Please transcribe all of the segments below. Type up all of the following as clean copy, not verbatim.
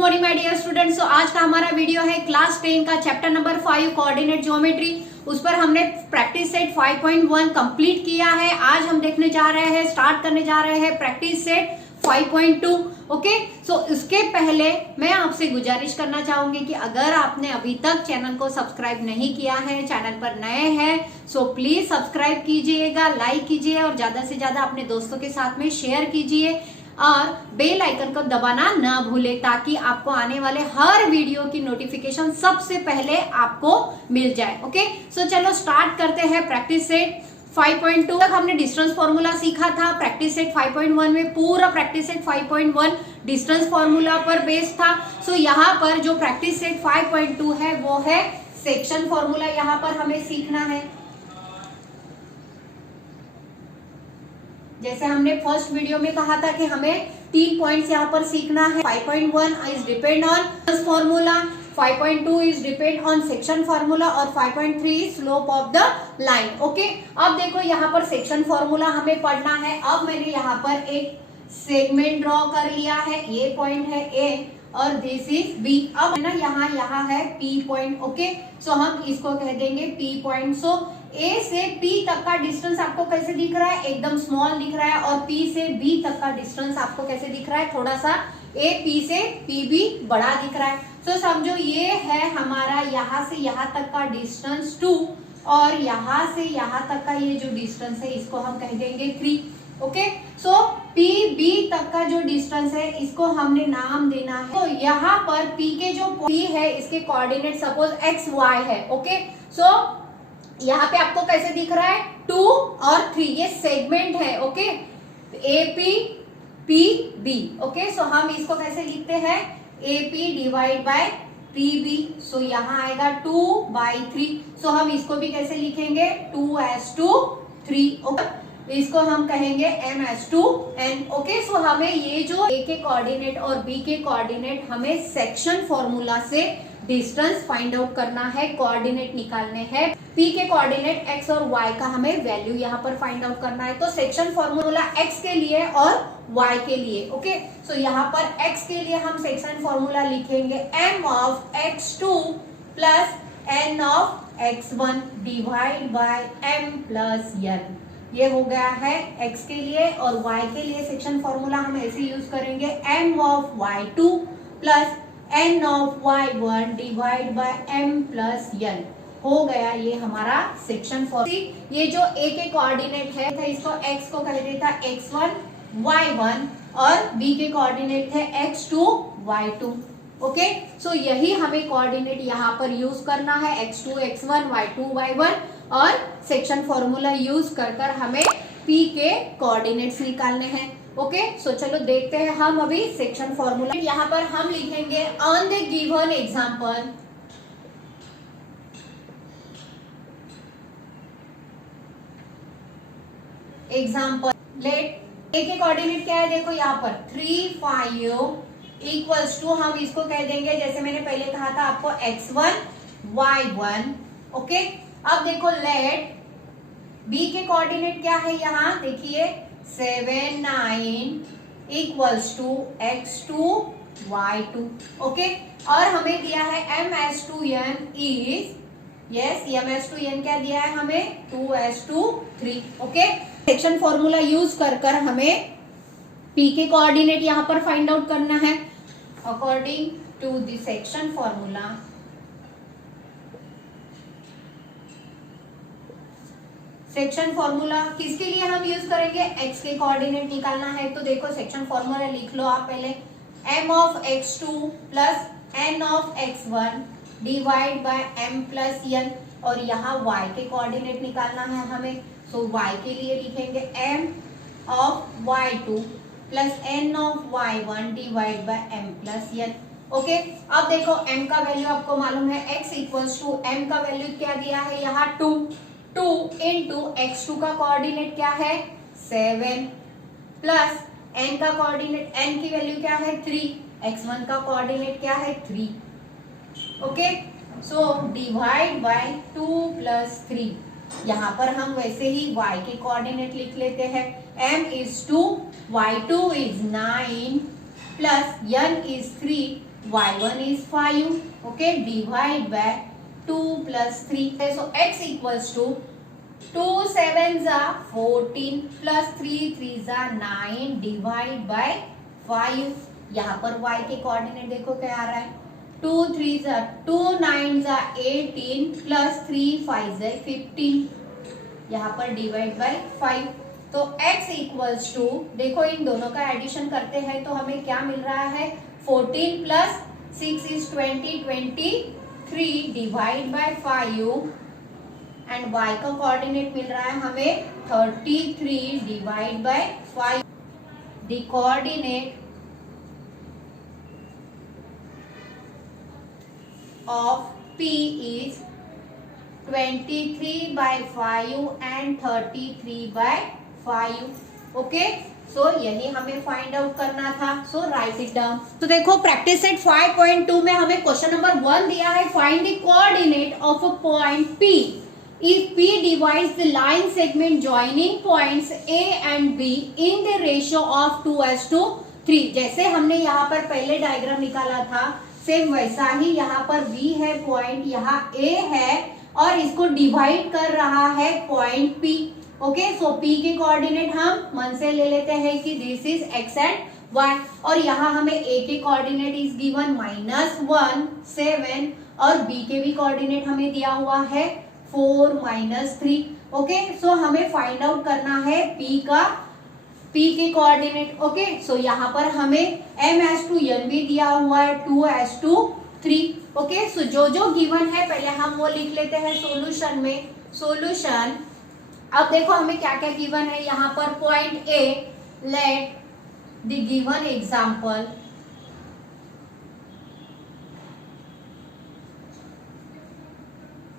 Morning my dear students. तो आज का हमारा वीडियो है क्लास 10 का चैप्टर नंबर 5 कोऑर्डिनेट ज्योमेट्री। उस पर हमने प्रैक्टिस सेट 5.1 कंप्लीट किया है। आज हम देखने जा रहे हैं, स्टार्ट करने जा रहे हैं प्रैक्टिस सेट 5.2। ओके, सो इसके पहले मैं आपसे गुजारिश करना चाहूंगी कि अगर आपने अभी तक चैनल को सब्सक्राइब नहीं किया है, चैनल पर नए हैं, सो प्लीज सब्सक्राइब कीजिएगा, लाइक कीजिए और ज्यादा से ज्यादा अपने दोस्तों के साथ में शेयर कीजिए और बेल आइकन को दबाना ना भूले ताकि आपको आने वाले हर वीडियो की नोटिफिकेशन सबसे पहले आपको मिल जाए। ओके, सो चलो स्टार्ट करते हैं प्रैक्टिस सेट 5.2 तक हमने डिस्टेंस फॉर्मूला सीखा था। प्रैक्टिस सेट 5.1 में पूरा प्रैक्टिस सेट 5.1 डिस्टेंस फॉर्मूला पर बेस्ड था। सो यहाँ पर जो प्रैक्टिस सेट 5.2 है वो है सेक्शन फॉर्मूला। यहाँ पर हमें सीखना है, जैसे हमने फर्स्ट वीडियो में कहा था कि हमें 3 पॉइंट्स यहाँ पर सीखना है। 5.1 is depend on formula, 5.2 is depend on section formula और 5.3 is slope of the line. Okay, अब देखो यहाँ पर सेक्शन फॉर्मूला हमें पढ़ना है। अब मैंने यहाँ पर एक सेगमेंट ड्रॉ कर लिया है, ये पॉइंट है A और दिस इज B। अब है ना यहाँ है P पॉइंट। ओके, सो हम इसको कह देंगे P पॉइंट। सो A से P तक का डिस्टेंस आपको कैसे दिख रहा है? एकदम स्मॉल दिख रहा है। और P से B तक का डिस्टेंस आपको कैसे दिख रहा है? थोड़ा सा A P से PB बड़ा दिख रहा है। तो समझो ये है हमारा यहाँ से यहाँ तक का डिस्टेंस 2 और यहाँ से यहाँ तक का ये जो डिस्टेंस है इसको हम कह देंगे 3। ओके, सो PB तक का जो डिस्टेंस है इसको हमने नाम देना है। तो यहाँ पर P के जो P है इसके कोऑर्डिनेट सपोज XY है। ओके, सो यहाँ पे आपको कैसे दिख रहा है? 2 और 3, ये सेगमेंट है। Okay, AP PB। ओके, सो हम इसको कैसे लिखते हैं? AP divide by PB। सो यहाँ आएगा 2/3। सो हम इसको भी कैसे लिखेंगे? 2:3। ओके, इसको हम कहेंगे M/2n। ओके, सो हमें ये जो A के कोऑर्डिनेट और B के कोऑर्डिनेट हमें सेक्शन फॉर्मूला से डिस्टेंस फाइंड आउट करना है, कोऑर्डिनेट निकालने हैं। P के कोऑर्डिनेट x और y का हमें वैल्यू यहाँ पर फाइंड आउट करना है। तो सेक्शन फॉर्मूला x के लिए और y के लिए। ओके, सो यहाँ पर x के लिए हम सेक्शन फॉर्मूला लिखेंगे m of x2 plus n of x1 divide by m plus n। ये हो गया है x के लिए। और y के लिए सेक्शन फॉर्मूला हम ऐसे यूज करेंगे m of y2 plus n of y1 divide by m plus n। हो गया ये हमारा सेक्शन फॉर्मूला। ये जो A के कोऑर्डिनेट है इसको x को कह देता x1 y1 और B के कोऑर्डिनेट है x2 y2। ओके, सो यही हमें कोऑर्डिनेट यहाँ पर यूज करना है, x2 x1 y2 y1। और सेक्शन फॉर्मूला यूज कर हमें P के कोऑर्डिनेट्स निकालने हैं। ओके, सो चलो देखते हैं हम अभी सेक्शन फॉर्मूला। यहाँ पर हम लिखेंगे on the given example let A के कोऑर्डिनेट क्या है? देखो यहाँ पर 3 5 इक्वल्स टू, हम इसको कह देंगे जैसे मैंने पहले कहा था आपको x1 y1। ओके, अब देखो लेट B के कोऑर्डिनेट क्या है? यहाँ देखिए 7 9 equals to x2 y2। Okay, और हमें दिया है M/2n इज यस, M/2n क्या दिया है हमें? 2:3। ओके, सेक्शन फॉर्मूला यूज कर हमें P के कोऑर्डिनेट यहाँ पर फाइंड आउट करना है according to the section formula. Section formula किसके लिए हम यूज करेंगे? x के कोऑर्डिनेट निकालना है। तो देखो सेक्शन फॉर्मूला लिख लो आप पहले, m of x2 plus n of x1 divide by m plus n। और यहाँ y के कोऑर्डिनेट निकालना है हमें। सो y के लिए लिखेंगे m of y2 plus n of y1 divide by m plus n। Okay, अब देखो m का वैल्यू आपको मालूम है, x इक्वल्स टू m का वैल्यू क्या दिया है यहाँ? 2 इंटू x2 का कोऑर्डिनेट क्या है? 7 प्लस n का कोऑर्डिनेट, n की वैल्यू क्या है? 3, x1 का कोऑर्डिनेट क्या है? 3। Okay, so divide by 2 plus 3। यहाँ पर हम वैसे ही y के कोऑर्डिनेट लिख लेते हैं, m is 2, y2 is 9 plus n is 3 y1 is 5. Okay, divide by 2 plus 3. Okay, so x equals to 2 7s are 14 plus 3 3s are 9 divide by 5. यहाँ पर y के कोऑर्डिनेट देखो क्या आ रहा है, 2 3s are 2 9s are 18 plus 3 5s are 15. यहाँ पर divide by 5. तो x इक्वल्स टू, देखो इन दोनों का एडिशन करते हैं तो हमें क्या मिल रहा है, 14 plus 6 is 20 23 divide by 5 and y का कोऑर्डिनेट मिल रहा है हमें 33 divide by 5. The coordinate of p is 23 by 5 and 33 by 5. Okay, so यही हमें फाइंड आउट करना था. So write it down. तो देखो प्रैक्टिस सेट 5.2 में हमें क्वेश्चन नंबर 1 दिया है, find the coordinate of a point P if P divides the line segment joining points A and B in the ratio of 2:3. जैसे हमने यहाँ पर पहले डायग्राम निकाला था, सेम वैसा ही यहाँ पर B है पॉइंट, यहाँ A है और इसको डिवाइड कर रहा है पॉइंट P. ओके, सो P के कोऑर्डिनेट हम मन से ले लेते हैं कि this is x and y, और यहाँ हमें A के कोऑर्डिनेट इज गिवन -1 7 और B के भी कोऑर्डिनेट हमें दिया हुआ है 4 -3. ओके, सो हमें फाइंड आउट करना है P के कोऑर्डिनेट. ओके, सो यहाँ पर हमें m/n भी दिया हुआ है 2:3. ओके, सो जो गिवन है पहले हम वो लिख लेते हैं सॉल्यूशन में. सॉल्यूशन, अब देखो हमें क्या क्या गिवन है यहाँ पर. Point A, let the given example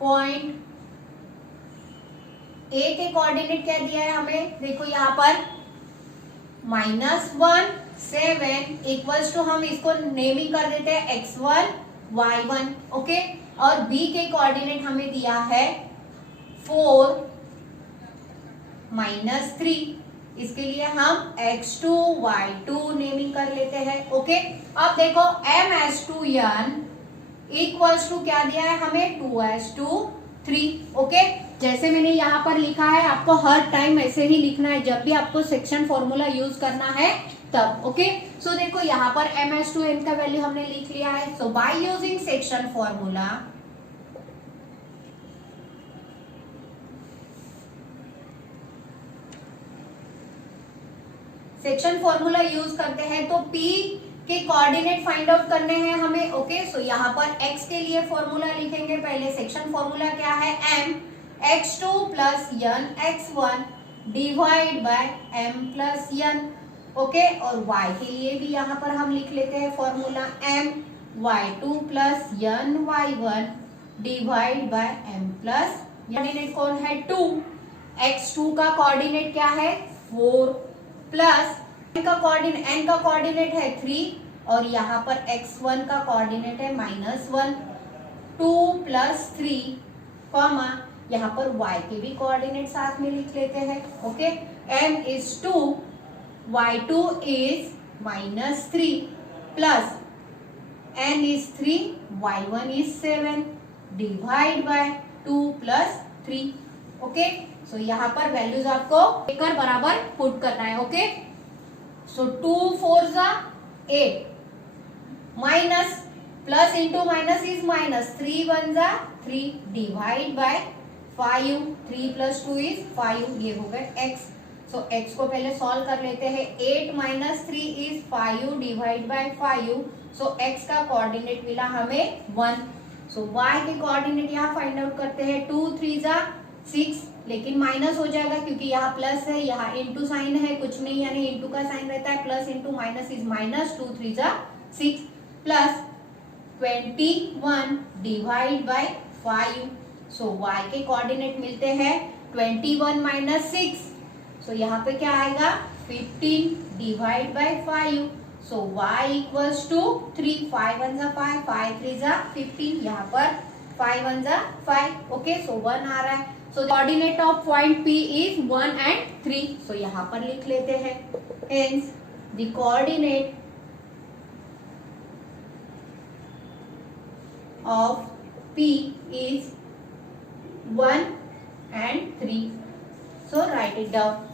point A के कोऑर्डिनेट क्या दिया है हमें, देखो यहाँ पर -1 7 इक्वल्स टू, हम इसको नेमिंग कर देते हैं x1 y1. ओके, और B के कोऑर्डिनेट हमें दिया है 4 -3. इसके लिए हम x2 y2 नेमिंग कर लेते हैं. ओके, अब देखो m/n इक्वल्स टू क्या दिया है हमें 2:3. ओके, जैसे मैंने यहाँ पर लिखा है आपको हर टाइम ऐसे ही लिखना है जब भी आपको सेक्शन फॉर्मूला यूज करना है तब. ओके, सो देखो यहाँ पर m/n का वैल्यू हमने लिख लिया है. So by using section formula, section formula use करते हैं तो P के कोऑर्डिनेट फाइंड आउट करने हैं हमें. ओके, सो यहाँ पर x के लिए फॉर्मूला लिखेंगे. पहले सेक्शन फॉर्मूला क्या है, m x2 plus n x1 divide by m plus n. Okay, और y के लिए भी यहाँ पर हम लिख लेते हैं formula m y2 plus n y1 divide by m plus. Coordinate कौन है 2, x2 का कोऑर्डिनेट क्या है 4 प्लस n का कोऑर्डिनेट है 3 और यहाँ पर x1 का कोऑर्डिनेट है -1. 2 प्लस 3 कॉमा यहाँ पर y के भी कोऑर्डिनेट साथ में लिख लेते हैं. Okay, m is 2 y2 is -3 plus n is 3 y1 is 7 divide by 2 plus 3. Okay, so यहाँ पर वैल्यूज आपको लेकर बराबर पुट करना है. Okay, so 2 4 8 minus plus into minus is minus, 3 1 3 divide by 5. 3 plus 2 is 5. ये हो गए x. सो x को पहले सॉल्व कर लेते हैं. 8 minus 3 is 5 divide by 5. So x का कोऑर्डिनेट मिला हमें 1. सो y के कोऑर्डिनेट यहाँ फाइंड आउट करते हैं. 2 3 6, लेकिन माइनस हो जाएगा क्योंकि यहाँ प्लस है, यहाँ इंटू साइन है, कुछ नहीं यानी इंटू का साइन रहता है. Plus into minus is minus. 2 3 6 plus 21 divide by 5. So y के कोऑर्डिनेट मिलते हैं 21 माइनस 6. सो यहाँ पे क्या आएगा 15 divide by 5. So y equals to 3. 5 1 5, 5 3 15. यहाँ पर 5 1 5. ओके, सो 1 आ रहा है. So coordinate of point P is 1 and 3. सो यहाँ पर लिख लेते हैं. Hence the coordinate of P is 1 and 3. So write it down.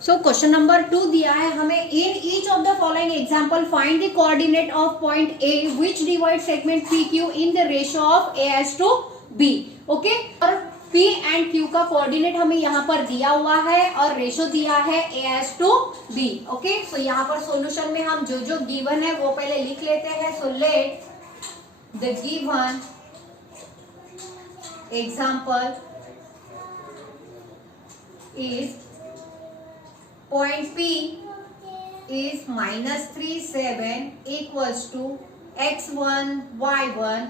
So question number 2 दिया है हमें, in each of the following example find the coordinate of point A which divides segment PQ in the ratio of A as to B. Okay, और P and Q का coordinate हमें यहाँ पर दिया हुआ है और रेशो दिया है A as to B. Okay, so यहाँ पर सॉल्यूशन में हम जो जो गिवन है वो पहले लिख लेते हैं. So let the given example is point P is -3 7 equals to x1 y1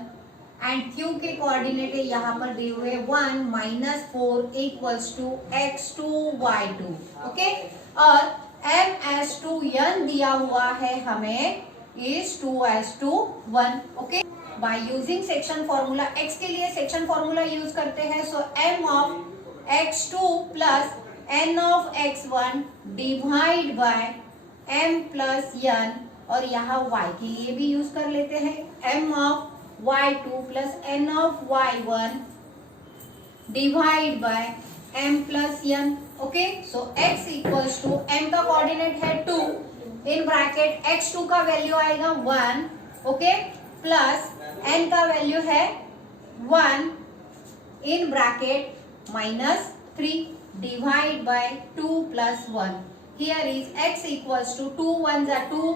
and Q के कोऑर्डिनेट है यहाँ पर दिए हुए 1 -4 equals to x2 y2. Okay, और m as to n दिया हुआ है हमें is 2 as to 1. Okay, bye using section formula, x के लिए सेक्शन फॉर्मूला यूज करते हैं. सो m of x2 plus n of x1 divide by m plus n, और यहाँ y के लिए भी यूज कर लेते हैं m of y2 plus n of y1 divide by m plus n. Okay, so x equals to m का coordinate है 2, इन ब्रैकेट x2 का वैल्यू आएगा 1. ओके, प्लस n का वैल्यू है 1 in bracket -3 divide by 2 plus 1. Here is x equals to 2 1s are 2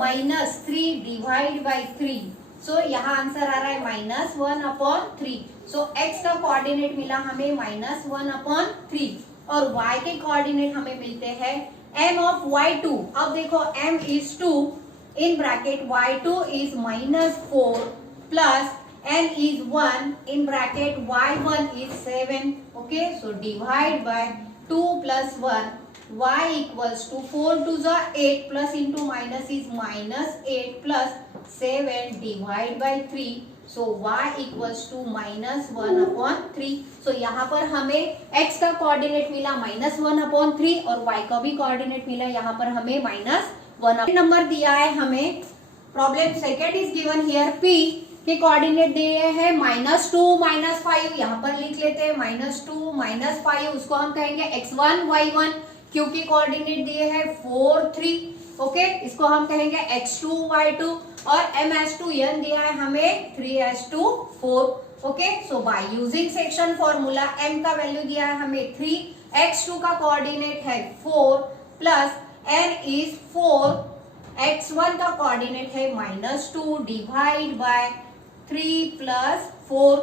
minus 3 divide by 3. So यहाँ answer आ रहा है -1/3. So x का कोऑर्डिनेट मिला हमें -1/3 और y के कोऑर्डिनेट हमें मिलते हैं m of y2. अब देखो m is 2 in bracket y2 is -4 plus n is 1 in bracket y1 is 7. Okay, so divide by 2 plus 1, y equals to 4 to the 8 plus into minus is -8 plus 7 divide by 3. So y equals to -1/3. So यहाँ पर हमें x का coordinate मिला -1/3 और y का भी coordinate मिला यहाँ पर हमें -1. नंबर दिया है हमें, problem second is given here p के कोऑर्डिनेट दिए हैं -2 -5. यहाँ पर लिख लेते हैं -2 -5, उसको हम कहेंगे x1 y1. q के कोऑर्डिनेट दिए हैं 4 3. ओके, इसको हम कहेंगे x2 y2 और m as to n दिया है हमें 3 as to 4. Okay, so by using section formula m का वैल्यू दिया है हमें 3, x2 का कोऑर्डिनेट है 4 प्लस n is 4, x1 का कोऑर्डिनेट है -2 divide by 3 plus 4.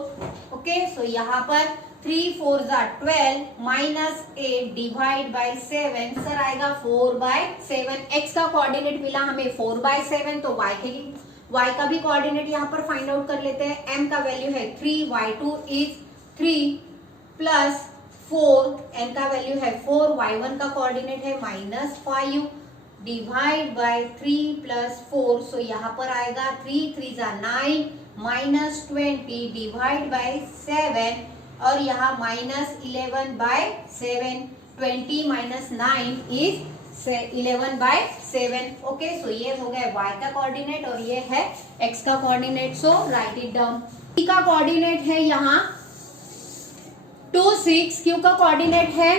Okay, so यहाँ पर 3 4s are 12 minus 8 divide by 7. Sir आएगा 4/7. x का कोऑर्डिनेट मिला हमें 4/7, तो y का भी कोऑर्डिनेट यहाँ पर फाइंड आउट कर लेते हैं. m का वैल्यू है 3, y2 is 3 प्लस 4, n का वैल्यू है 4, y1 का कोऑर्डिनेट है -5 डिवाइड बाय 3 प्लस 4. सो यहाँ पर आएगा 3 3s are 9 -20 डिवाइड बाय 7 और यहाँ -11/7. 20 - 9 इज 11/7. ओके, सो ये हो गया y का कोऑर्डिनेट और ये है x का coordinate. So write it down. p का कोऑर्डिनेट है यहाँ 2 6, q का कोऑर्डिनेट है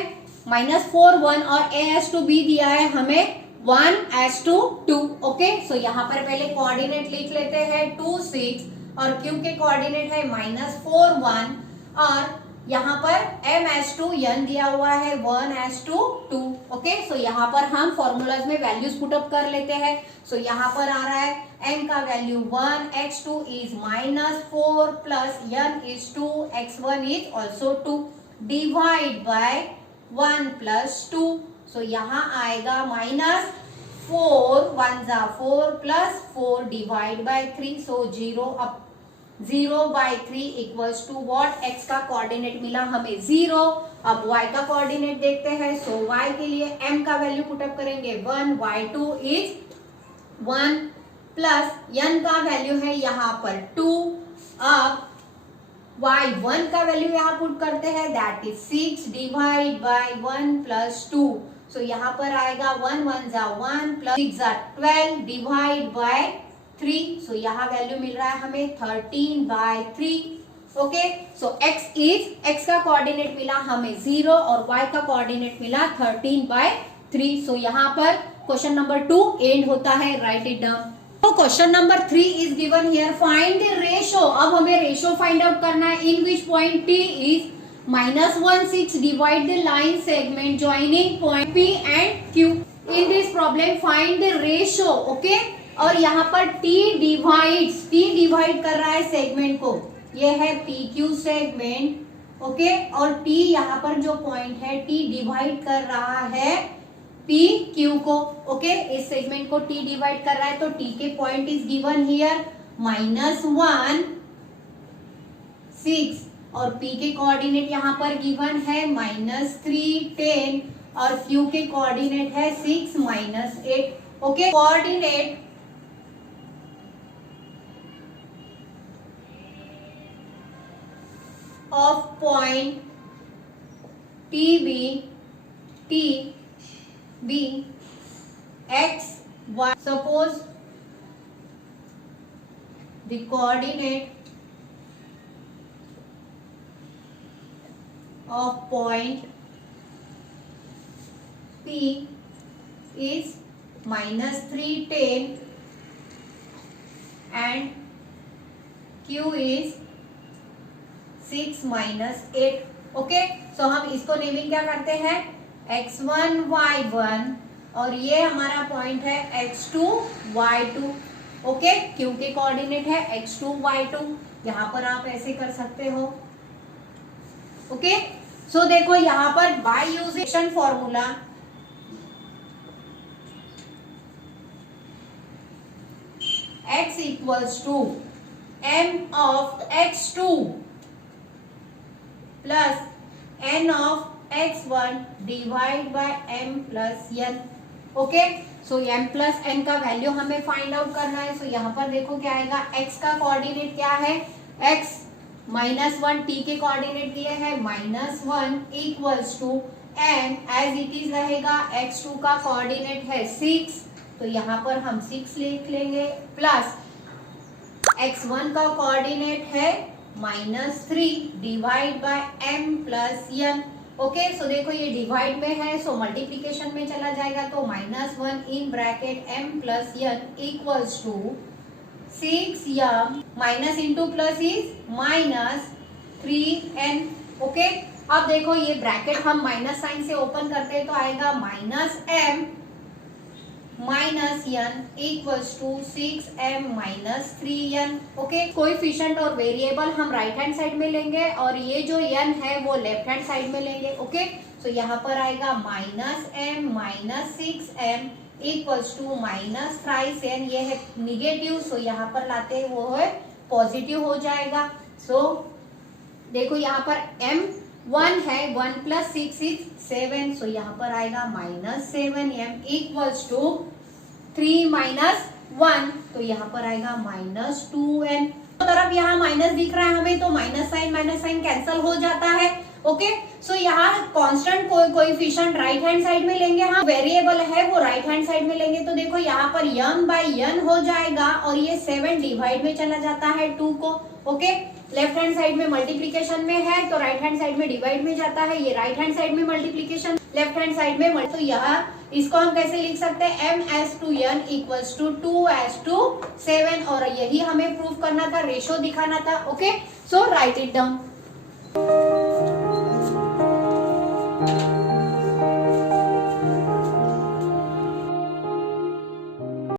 -4 1 और a as to b दिया है हमें 1 as to 2. ओके, सो यहाँ पर पहले कोऑर्डिनेट लिख लेते हैं 2 6 और q के कोऑर्डिनेट है -4 1 और यहाँ पर m as to n दिया हुआ है 1 as to 2. ओके, सो यहाँ पर हम फॉर्मूलाज में वैल्यूज पुट अप कर लेते हैं. सो यहाँ पर आ रहा है m का value 1, x2 is -4 plus n is 2, x1 is also 2 divide by 1 plus 2. So यहाँ आएगा -4 1s are 4 plus 4 divide by 3. So 0/3 equals to what, x का कोऑर्डिनेट मिला हमें 0. अब y का कोऑर्डिनेट देखते हैं. सो y के लिए m का वैल्यू पुटअप करेंगे 1, y2 इज 1 प्लस n का वैल्यू है यहाँ पर 2. अब y1 का वैल्यू यहाँ पुट करते हैं, that is 6 divide by 1 plus 2. So यहाँ पर आएगा 1 1s are 1 plus 6 are 12 divide by 3, सो यहाँ वैल्यू मिल रहा है हमें 13/3। ओके, सो x का कोऑर्डिनेट मिला हमें 0 और y का कोऑर्डिनेट मिला 13/3। सो यहाँ पर क्वेश्चन नंबर 2 एंड होता है, राइट इट डाउन। तो question number 3 is given here, find the ratio. अब हमें रेशो फाइंड आउट करना है in which point t is -1/6 divide the line segment joining point p and q। In this problem find the ratio. Okay, और यहाँ पर t divide कर रहा है सेगमेंट को, ये है PQ सेगमेंट। ओके, और t यहाँ पर जो पॉइंट है t डिवाइड कर रहा है PQ को। ओके, इस सेगमेंट को t डिवाइड कर रहा है, तो t के पॉइंट इज गिवन हियर -1 6 और p के कोऑर्डिनेट यहाँ पर गिवन है -3 10 और q के कोऑर्डिनेट है 6 -8। Okay, coordinate of point TB x y. Suppose the coordinate of point P is -3 10 and Q is 6 -8। Okay, सो हम इसको नेमिंग क्या करते हैं, x1 y1 और ये हमारा पॉइंट है x2 y2। ओके, क्यू के कोऑर्डिनेट है x2 y2, यहाँ पर आप ऐसे कर सकते हो। ओके, सो देखो यहाँ पर by using formula x equals to m of x2 plus n of x1 divide by m plus n। Okay, so m plus n का वैल्यू हमें फाइंड आउट करना है। सो यहाँ पर देखो क्या आएगा, x का कोऑर्डिनेट क्या है, x -1, t के कोऑर्डिनेट दिए हैं -1 equals to n as it is रहेगा, x2 का कोऑर्डिनेट है 6, तो यहाँ पर हम 6 लिख लेंगे, प्लस x1 का कोऑर्डिनेट है -3 divide by m plus n। Okay, so देखो ये डिवाइड में है, सो मल्टीप्लीकेशन में चला जाएगा, तो -1 in bracket m plus n equals to 6m minus into plus is -3n। Okay, अब देखो ये ब्रैकेट हम माइनस साइन से ओपन करते हैं तो आएगा -m -n equals to 6m -3n। Okay, coefficient और वेरिएबल हम राइट हैंड साइड में लेंगे और ये जो n है वो लेफ्ट हैंड साइड में लेंगे। ओके, सो यहाँ पर आएगा -m -6m equals to -3n, ये है निगेटिव, सो यहाँ पर लाते हैं वो है पॉजिटिव हो जाएगा। सो देखो यहाँ पर m1 है, 1 प्लस 6 इज 7, सो यहाँ पर आएगा -7m इक्वल्स टू 3 -1, तो यहाँ पर आएगा -2n। तो तरफ यहाँ माइनस दिख रहा है हमें, तो माइनस साइन कैंसल हो जाता है। ओके, सो यहाँ constant coefficient right hand side में लेंगे, हाँ वेरिएबल है वो राइट हैंड साइड में लेंगे, तो देखो यहाँ पर m बाई n हो जाएगा और ये 7 डिवाइड में चला जाता है 2 को। ओके, लेफ्ट हैंड साइड में मल्टीप्लीकेशन में है तो राइट हैंड साइड में डिवाइड में जाता है, ये राइट हैंड साइड में मल्टीप्लीकेशन, लेफ्ट हैंड साइड में, तो यहाँ इसको हम कैसे लिख सकते हैं, m/n इक्वल्स टू 2/7, और यही हमें प्रूव करना था, रेशो दिखाना था। Okay, so write it down.